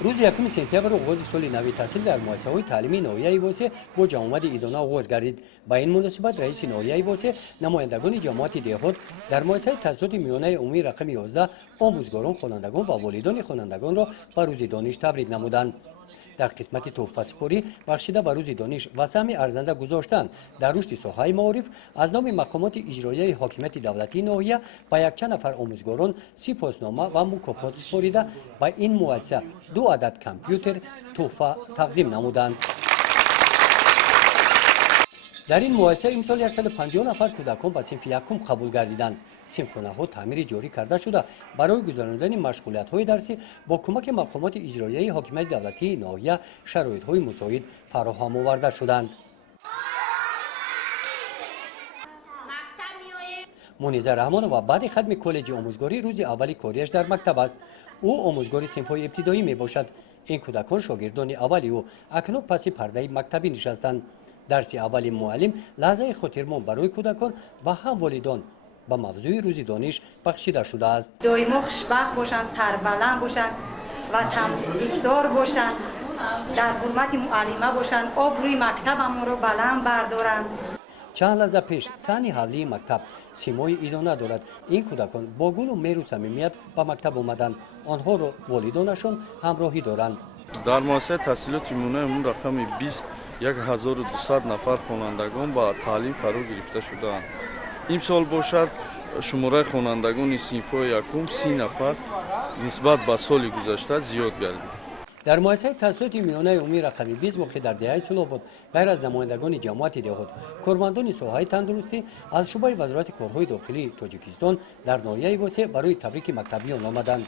روز یکم سپتامبر آغاز سال نوی تحصیل در مؤسسه‌های تعلیمی ناحیه واسه با جمعیت ایدانه آغاز گردید. با این مناسبت رئیس ناحیه واسه نمایندگان جماعت دهات در مؤسسه تحصیلات میانه عمومی رقم 11 آموزگاران، خوانندگان و والدان خوانندگان را به روز دانش تبریک نمودند. در قسمت تحفه سپاری بخشیده به روز دانش و سهم ارزنده گذاشتن در رشد ساحه معارف از نام مقامات اجرایی حاکمیت دولتی ناحیه به یک چند نفر آموزگاران سپاسنامه و مکافات سپاریده به این مؤسسه 2 عدد کامپیوتر تحفه تقدیم نمودند. در این مؤسسه امسال 150 نفر کودکان به صنف یکم قبول گردیدند. صنفخانه‌ها تعمیر جاری کرده شده برای گذراندن مشغولیت‌های درسی با کمک مقامات اجرایی حاکمیت دولتی ناحیه شرایط‌های مساعد فراهم آورده شدند. منیزه رحمان و بعد ختم کالج آموزگاری روز اولی کاریش در مکتب است. او آموزگاری صنف‌های ابتدایی میباشد. این کودکان شاگردان اولی او اکنون پس پرده مکتبی نشستند. درس اولی معلم لحظه خاطرمان برای کودکان و هم والدان با موضوع روز دانش بخشیده شده است. دائما خوشبخت باشند، سربلند باشند و دوستدار باشند، در حرمت معلمه باشند، آبروی مکتبمون رو بلند بردارند. چند لحظه پیش صحن حولی مکتب سیمای ایدانه دارد. این کودکان با گل و مهر و صمیمیت به مکتب آمدند. آنها را والدانشان همراهی دارند. در مؤسسه تحصیلات میانه رقم 20 1200 نفر خوانندگان با تعلیم فرا گرفته شدند. امسال باشد شماره خوانندگان صنف‌های یکم 30 نفر نسبت به سال گذشته زیاد گردید. در مؤسسه تحصیلات میانه عمومی رقم 20 واقع در دهه سال بود غیر از نمایندگان جماعت دهات کارمندان ساحه تندرستی از شعبه وزارت کارهای داخلی تاجیکستان در ناحیه واسه برای تبریک مکتبیان آمدند.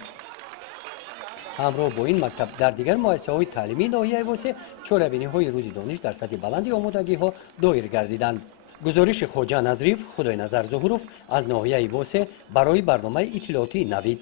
همراه با این مکتب در دیگر مؤسسه‌های تعلیمی ناحیه واسه چهاربینی‌های روز دانش در سطح بلند آمادگی‌ها دایر گردیدند. گزارش خواجه نظریف خدای نظر ظهورов از ناحیه واسه برای برنامه اطلاعاتی نوید.